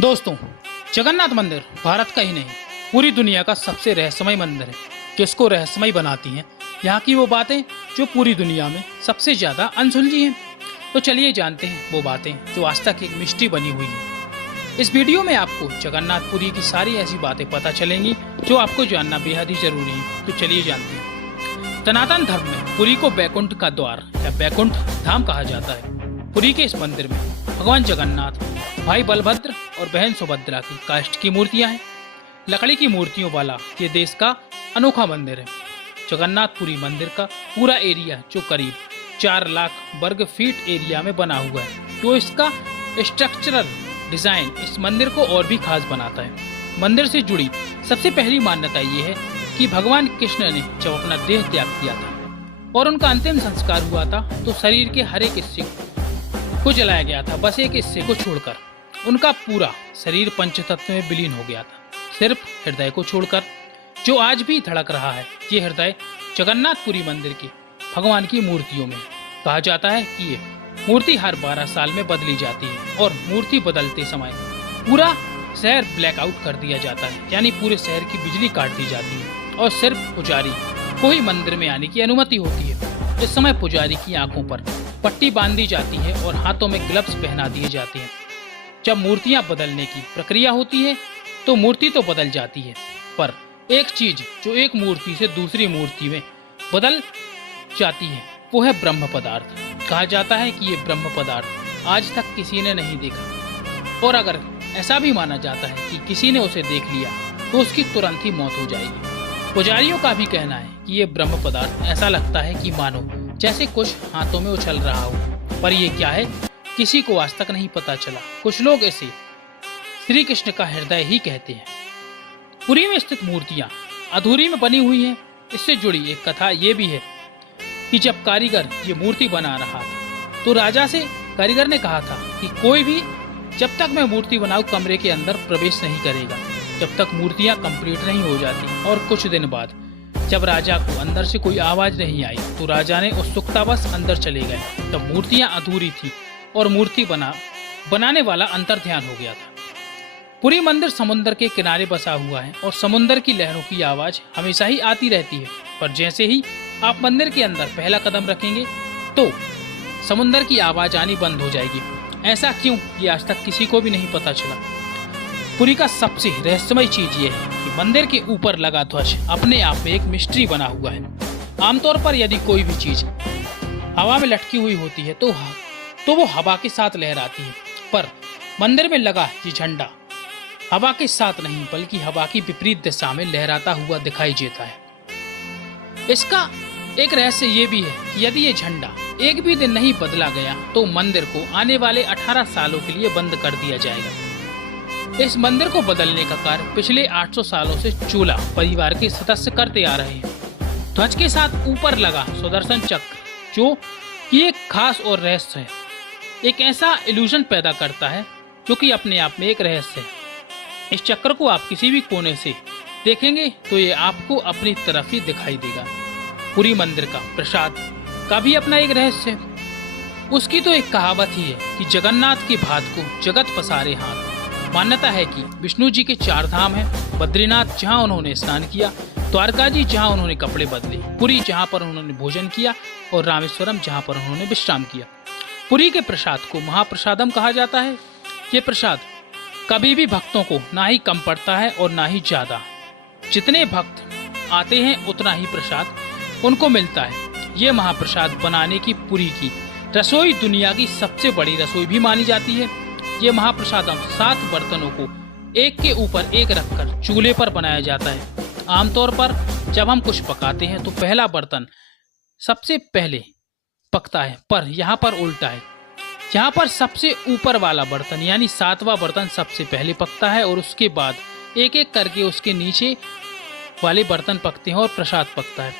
दोस्तों, जगन्नाथ मंदिर भारत का ही नहीं पूरी दुनिया का सबसे रहस्यमय मंदिर है। किसको रहस्यमय बनाती हैं यहाँ की वो बातें जो पूरी दुनिया में सबसे ज्यादा अनसुलझी हैं। तो चलिए जानते हैं वो बातें जो आज तक एक मिस्ट्री बनी हुई है। इस वीडियो में आपको जगन्नाथपुरी की सारी ऐसी बातें पता चलेंगी जो आपको जानना बेहद ही जरूरी है। तो चलिए जानते हैं। सनातन धर्म में पुरी को बैकुंठ का द्वार या बैकुंठ धाम कहा जाता है। पुरी के इस मंदिर में भगवान जगन्नाथ, भाई बलभद्र और बहन सुभद्रा की काष्ठ की मूर्तियां हैं। लकड़ी की मूर्तियों वाला ये देश का अनोखा मंदिर है। जगन्नाथपुरी मंदिर का पूरा एरिया जो करीब 4 लाख वर्ग फीट एरिया में बना हुआ है, तो इसका स्ट्रक्चरल डिजाइन इस मंदिर को और भी खास बनाता है। मंदिर से जुड़ी सबसे पहली मान्यता ये है कि भगवान कृष्ण ने जब अपना देह त्याग किया था और उनका अंतिम संस्कार हुआ था, तो शरीर के हर एक हिस्से को जलाया गया था, बस एक हिस्से को छोड़कर। उनका पूरा शरीर पंचतत्व में विलीन हो गया था, सिर्फ हृदय को छोड़कर, जो आज भी धड़क रहा है। ये हृदय जगन्नाथपुरी मंदिर की भगवान की मूर्तियों में कहा जाता है कि ये मूर्ति हर 12 साल में बदली जाती है और मूर्ति बदलते समय पूरा शहर ब्लैकआउट कर दिया जाता है, यानी पूरे शहर की बिजली काट दी जाती है और सिर्फ पुजारी को ही मंदिर में आने की अनुमति होती है। इस समय पुजारी की आंखों पर पट्टी बांधी जाती है और हाथों में ग्लव्स पहना दिए जाते हैं। जब मूर्तियां बदलने की प्रक्रिया होती है तो मूर्ति तो बदल जाती है, पर एक चीज जो एक मूर्ति से दूसरी मूर्ति में बदल जाती है वो है ब्रह्म पदार्थ। कहा जाता है कि ये ब्रह्म पदार्थ आज तक किसी ने नहीं देखा, और अगर ऐसा भी माना जाता है कि किसी ने उसे देख लिया तो उसकी तुरंत ही मौत हो जाएगी। पुजारियों का भी कहना है कि ये ब्रह्म पदार्थ ऐसा लगता है कि मानो जैसे कुछ हाथों में उछल रहा हो, पर ये क्या है किसी को आज तक नहीं पता चला। कुछ लोग इसे श्री कृष्ण का हृदय ही कहते हैं। पुरी में स्थित मूर्तियां अधूरी में बनी हुई हैं। इससे जुड़ी एक कथा ये भी है कि जब कारीगर ये मूर्ति बना रहा था तो राजा से कारीगर ने कहा था कि कोई भी जब तक मैं मूर्ति बनाऊं कमरे के अंदर प्रवेश नहीं करेगा जब तक मूर्तियां कंप्लीट नहीं हो जाती। और कुछ दिन बाद जब राजा को अंदर से कोई आवाज नहीं आई तो राजा ने उत्सुकतावश अंदर चले गए। तब मूर्तियां अधूरी थी और मूर्ति बनाने वाला अंतर्ध्यान हो गया था। पुरी मंदिर समुद्र के किनारे बसा हुआ है और समुद्र की लहरों की आवाज हमेशा ही आती रहती है, पर जैसे ही आप मंदिर के अंदर पहला कदम रखेंगे तो समुद्र की आवाज आनी बंद हो जाएगी। ऐसा क्यों, ये आज तक किसी को भी नहीं पता चला। पुरी का सबसे रहस्यमय चीज ये है कि मंदिर के ऊपर लगा ध्वज अपने आप में एक मिस्ट्री बना हुआ है। आमतौर पर यदि कोई भी चीज हवा में लटकी हुई होती है तो वो हवा के साथ लहराती है, पर मंदिर में लगा ये झंडा हवा के साथ नहीं बल्कि हवा की विपरीत दिशा में लहराता हुआ दिखाई देता है। इसका एक रहस्य ये भी है कि यदि ये झंडा एक भी दिन नहीं बदला गया तो मंदिर को आने वाले 18 सालों के लिए बंद कर दिया जाएगा। इस मंदिर को बदलने का कार्य पिछले 800 सालों से चोला परिवार के सदस्य करते आ रहे हैं। ध्वज के साथ ऊपर लगा सुदर्शन चक्र जो कि एक खास और रहस्य है, एक ऐसा इल्यूजन पैदा करता है जो कि अपने आप में एक रहस्य है। इस चक्र को आप किसी भी कोने से देखेंगे तो ये आपको अपनी तरफ ही दिखाई देगा। पुरी मंदिर का प्रसाद का भी अपना एक रहस्य है। उसकी तो एक कहावत ही है कि जगन्नाथ की भात को जगत पसारे हाथ। मान्यता है कि विष्णु जी के 4 धाम हैं, बद्रीनाथ जहां उन्होंने स्नान किया, द्वारका जी जहां उन्होंने कपड़े बदले, पुरी जहां पर उन्होंने भोजन किया और रामेश्वरम जहां पर उन्होंने विश्राम किया। पुरी के प्रसाद को महाप्रसादम कहा जाता है। ये प्रसाद कभी भी भक्तों को ना ही कम पड़ता है और ना ही ज्यादा। जितने भक्त आते हैं उतना ही प्रसाद उनको मिलता है। ये महाप्रसाद बनाने की पुरी की रसोई दुनिया की सबसे बड़ी रसोई भी मानी जाती है। ये महाप्रसादम 7 बर्तनों को एक के ऊपर एक रखकर चूल्हे पर बनाया जाता है। आमतौर पर जब हम कुछ पकाते हैं तो पहला बर्तन सबसे पहले पकता है, पर यहाँ पर उल्टा है। यहाँ पर सबसे ऊपर वाला बर्तन यानी 7वां बर्तन सबसे पहले पकता है और उसके बाद एक एक करके उसके नीचे वाले बर्तन पकते हैं और प्रसाद पकता है।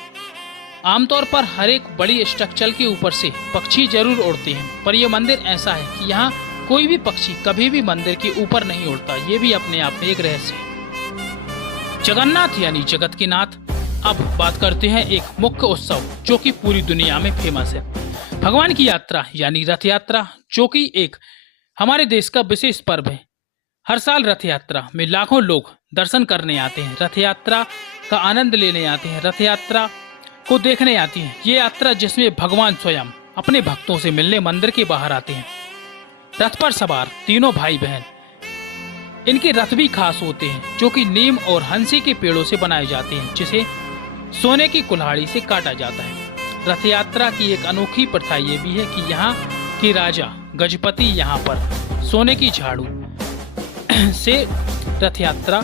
आमतौर पर हर एक बड़ी स्ट्रक्चर के ऊपर से पक्षी जरूर उड़ते हैं, पर यह मंदिर ऐसा है कि यहाँ कोई भी पक्षी कभी भी मंदिर के ऊपर नहीं उड़ता। ये भी अपने आप में एक रहस्य है। जगन्नाथ यानी जगत के नाथ। अब बात करते हैं एक मुख्य उत्सव जो कि पूरी दुनिया में फेमस है, भगवान की यात्रा यानी रथ यात्रा, जो कि एक हमारे देश का विशेष पर्व है। हर साल रथ यात्रा में लाखों लोग दर्शन करने आते हैं, रथ यात्रा का आनंद लेने आते हैं, रथ यात्रा को देखने आती हैं। ये यात्रा जिसमें भगवान स्वयं अपने भक्तों से मिलने मंदिर के बाहर आते हैं। रथ पर सवार तीनों भाई बहन, इनके रथ भी खास होते हैं जो कि नीम और हंसी के पेड़ों से बनाए जाते हैं, जिसे सोने की कुल्हाड़ी से काटा जाता है। रथ यात्रा की एक अनोखी प्रथा ये भी है कि यहाँ के राजा गजपति यहाँ पर सोने की झाड़ू से रथ यात्रा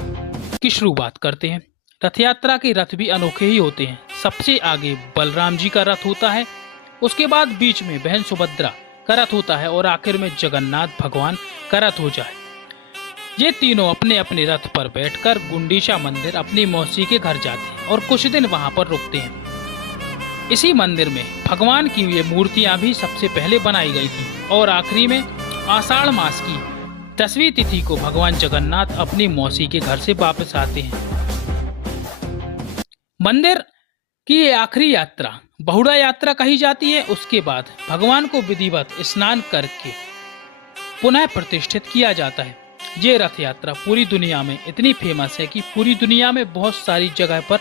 की शुरुआत करते हैं। रथ यात्रा के रथ भी अनोखे ही होते हैं। सबसे आगे बलराम जी का रथ होता है, उसके बाद बीच में बहन सुभद्रा का रथ होता है और आखिर में जगन्नाथ भगवान का रथ हो जाए। ये तीनों अपने अपने रथ पर बैठकर गुंडीचा मंदिर अपनी मौसी के घर जाते हैं और कुछ दिन वहां पर रुकते हैं। इसी मंदिर में भगवान की ये मूर्तियां भी सबसे पहले बनाई गई थी और आखिरी में आषाढ़ मास की 10वीं तिथि को भगवान जगन्नाथ अपनी मौसी के घर से वापस आते हैं। मंदिर की ये आखिरी यात्रा बहुड़ा यात्रा कही जाती है। उसके बाद भगवान को विधिवत स्नान करके पुनः प्रतिष्ठित किया जाता है। ये रथ यात्रा पूरी दुनिया में इतनी फेमस है कि पूरी दुनिया में बहुत सारी जगह पर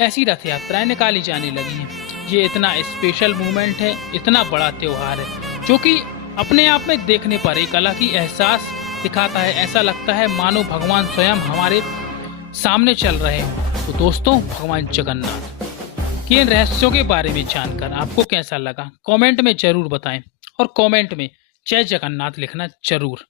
ऐसी रथ यात्राएं निकाली जाने लगी हैं। ये इतना स्पेशल मूवमेंट है, इतना बड़ा त्योहार है जो कि अपने आप में देखने पर एक अलग ही एहसास दिखाता है। ऐसा लगता है मानो भगवान स्वयं हमारे सामने चल रहे हों। तो दोस्तों, भगवान जगन्नाथ के इन रहस्यों के बारे में जानकर आपको कैसा लगा कमेंट में जरूर बताएं और कमेंट में जय जगन्नाथ लिखना जरूर